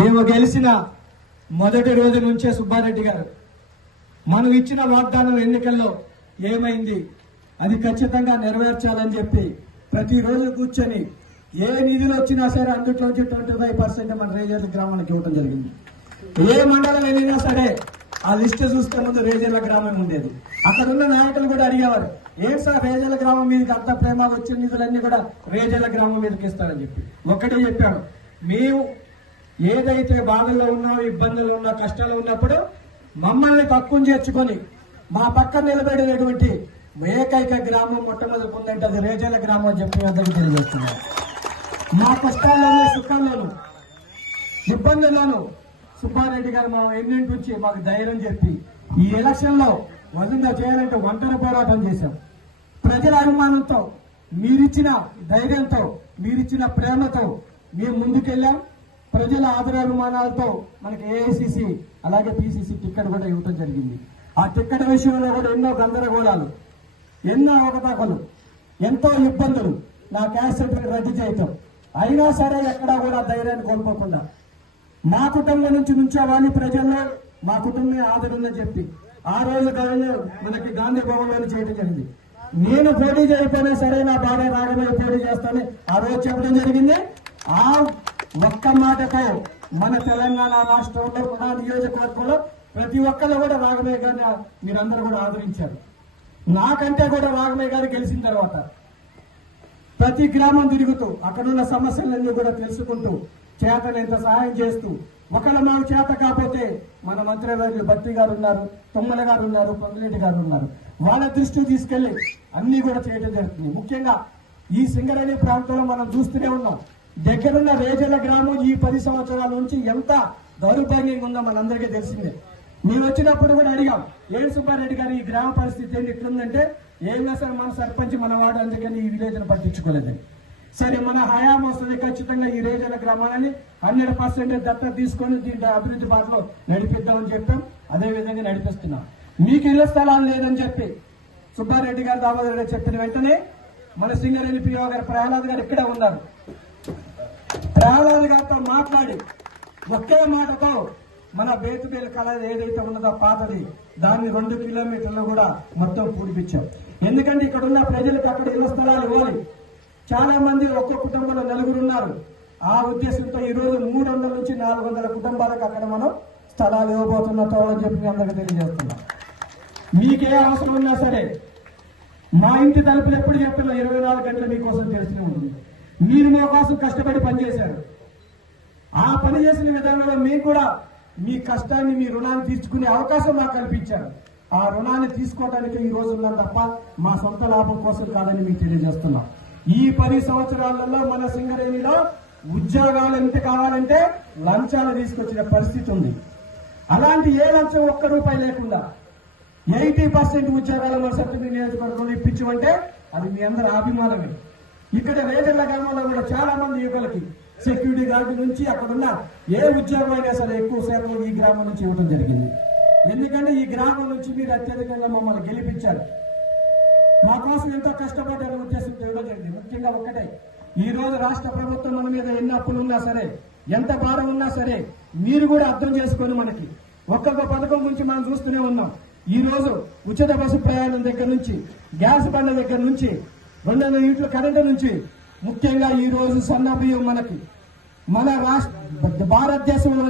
మేము గెలిచిన మొదటి రోజు నుంచే సుబ్బారెడ్డి గారు మనం ఇచ్చిన వాగ్దానం ఎన్నికల్లో ఏమైంది అది ఖచ్చితంగా నెరవేర్చాలని చెప్పి ప్రతిరోజు కూర్చొని ఏ నిధులు వచ్చినా సరే అందులోంచి 25% మన రేజర్ల గ్రామానికి ఇవ్వడం జరిగింది. ఏ మండలం వెళ్ళినా సరే ఆ లిస్ట్ చూస్తే ముందు రేజర్ల గ్రామం ఉండేది. అక్కడ ఉన్న నాయకులు కూడా అడిగేవారు, ఏం సార్ రేజర్ల గ్రామం మీదకి అంత ప్రేమ, వచ్చిన నిధులన్నీ కూడా రేజర్ల గ్రామం మీదకి ఇస్తారని చెప్పి ఒక్కటే చెప్పాను, మేము ఏదైతే బాధల్లో ఉన్నామో, ఇబ్బందులు ఉన్నా, కష్టాలు ఉన్నప్పుడు మమ్మల్ని తక్కువ చేర్చుకొని మా పక్కన నిలబడేటువంటి ఏకైక గ్రామం మొట్టమొదటి ఉందంటే అది రేజర్ల గ్రామం అని చెప్పి అందరికీ తెలియజేస్తున్నాం. మా కష్టాల్లోనూ, సుఖాల్లోనూ, ఇబ్బందుల్లోనూ సుబ్బారెడ్డి గారు మా ఎన్నింటి నుంచి మాకు ధైర్యం చెప్పి ఈ ఎలక్షన్ లో వదిలిందా చేయాలంటే ఒంటరి పోరాటం చేశాం. ప్రజల అభిమానంతో, మీరిచ్చిన ధైర్యంతో, మీరిచ్చిన ప్రేమతో మేము ముందుకెళ్ళాం. ప్రజల ఆదరాభిమానాలతో మనకి ఏఐసిసి అలాగే పిసిసి టికెట్ కూడా ఇవ్వడం జరిగింది. ఆ టికెట్ విషయంలో కూడా ఎన్నో గందరగోళాలు, ఎన్నో అవకతవకలు, ఎంతో ఇబ్బందులు, నా క్యాస్ట్ సర్టిఫికేట్ రద్దు చేయటం, అయినా సరే ఎక్కడా కూడా ధైర్యాన్ని కోల్పోకుండా మా కుటుంబం నుంచి వాళ్ళు ప్రజల్లో మా కుటుంబమే ఆదరుందని చెప్పి ఆ రోజు మనకి గాంధీ భవన్లో చేయడం జరిగింది. నేను పోటీ చేయకపోయినా సరే నా భార్య రాఘమయ్య పోటీ చేస్తానని ఆ రోజు చెప్పడం జరిగింది. ఆ ఒక్క మాటతో మన తెలంగాణ రాష్ట్రంలో మన నియోజకవర్గంలో ప్రతి ఒక్కళ్ళు కూడా రాఘమయ్య గారిని మీరందరూ కూడా ఆదరించారు. నాకంటే కూడా రాఘమయ్య గారు గెలిచిన తర్వాత ప్రతి గ్రామం తిరుగుతూ అక్కడున్న సమస్యలన్నీ కూడా తెలుసుకుంటూ చేతనైతే సహాయం చేస్తూ, ఒకళ్ళ మాకు చేత కాకపోతే మన మంత్రివర్యులు భట్టి గారు ఉన్నారు, తుమ్మల గారు ఉన్నారు, పొంగిరెడ్డి గారు ఉన్నారు, వాళ్ళ దృష్టికి తీసుకెళ్లి అన్ని కూడా చేయడం జరుగుతుంది. ముఖ్యంగా ఈ సింగరేణి ప్రాంతంలో మనం చూస్తూనే ఉన్నాం, దగ్గరున్న రేజర్ల గ్రామం ఈ 10 సంవత్సరాల నుంచి ఎంత దౌర్భాగ్యంగా ఉందో మనందరికీ తెలిసిందే. మేము వచ్చినప్పుడు కూడా అడిగాం, ఏం సుబ్బారెడ్డి గారు ఈ గ్రామ పరిస్థితి ఏంటి ఇట్లుందంటే, ఏం సార్ మన సర్పంచ్ మన వాడు అందుకని ఈ విలేజ్ను పట్టించుకోలేదని. సరే మన హయాం వస్తుంది, ఖచ్చితంగా ఈ రేజర్ల గ్రామాలని 100% దత్తత తీసుకొని దీంట్లో అభివృద్ధి బాటలో నడిపిద్దామని చెప్పాం. అదేవిధంగా నడిపిస్తున్నాం. మీకు ఇళ్ల స్థలాలు లేదని చెప్పి సుబ్బారెడ్డి గారు, దామోదర్ రెడ్డి చెప్పిన వెంటనే మన సింగరేణి పిఓ గారు ప్రహ్లాద్ గారు ఇక్కడే ఉన్నారు. ప్రహ్లాద్ గారితో మాట్లాడి ఒకే మాటతో మన బేతుబేలు కళ ఏదైతే ఉన్నదో పాతది, దాన్ని 2 కిలోమీటర్లు కూడా మొత్తం పూడిపించాం. ఎందుకంటే ఇక్కడ ఉన్న ప్రజలకు అక్కడ ఇళ్ల స్థలాలు ఇవ్వాలి. చాలా మంది ఒక్క కుటుంబంలో 4 ఉన్నారు. ఆ ఉద్దేశంతో ఈ రోజు 300 నుంచి 400 కుటుంబాలకు అక్కడ మనం స్థలాలు ఇవ్వబోతున్నతో అని చెప్పి అందరికీ తెలియజేస్తున్నాం. మీకే అవసరం ఉన్నా సరే మా ఇంటి తలుపులు ఎప్పుడు చెప్పినా 24 గంటలు మీకోసం తెలిసిన ఉంటుంది. మీరు మా కోసం కష్టపడి పనిచేశారు. ఆ పని చేసిన విధానంలో మేము కూడా మీ కష్టాన్ని, మీ రుణాన్ని తీర్చుకునే అవకాశం మాకు కల్పించారు. ఆ రుణాన్ని తీసుకోవడానికి ఈ రోజు ఉన్నాం తప్ప మా సొంత లాభం కోసం కాదని మీకు తెలియజేస్తున్నాం. ఈ 10 సంవత్సరాలలో మన సింగరేణిలో ఉద్యోగాలు ఎంత కావాలంటే లంచాలు తీసుకొచ్చిన పరిస్థితి ఉంది. అలాంటి ఏ లంచం ఒక్క రూపాయి లేకుండా 80% ఉద్యోగాలు మన సర్టిఫికేట్ నియోజకవర్గంలో ఇప్పించమంటే అది మీ అందరి అభిమానమే. ఇక్కడ రేజర్ల గ్రామంలో కూడా చాలా మంది యువకులకి సెక్యూరిటీ గార్డు నుంచి అక్కడున్న ఏ ఉద్యోగం అయినా సరే ఎక్కువ శాతం ఈ గ్రామం నుంచి ఇవ్వడం జరిగింది. ఎందుకంటే ఈ గ్రామం నుంచి మీరు అత్యధికంగా మమ్మల్ని గెలిపించారు. మా కోసం ఎంతో కష్టపడ్డారు ఉద్దేశంతో ఇవ్వడం జరిగింది. ముఖ్యంగా ఒక్కటే, ఈ రోజు రాష్ట్ర ప్రభుత్వం మన మీద ఎన్ని అప్పులు ఉన్నా సరే, ఎంత భారం ఉన్నా సరే, మీరు కూడా అర్థం చేసుకొని మనకి ఒక్కొక్క పథకం గురించి మనం చూస్తూనే ఉన్నాం. ఈ రోజు ఉచిత బస్సు ప్రయాణం దగ్గర నుంచి, గ్యాస్ బండ దగ్గర నుంచి, 200 యూనిట్ల కరెంటు నుంచి, ముఖ్యంగా ఈ రోజు సన్న బియ్యం మనకి మన భారతదేశంలో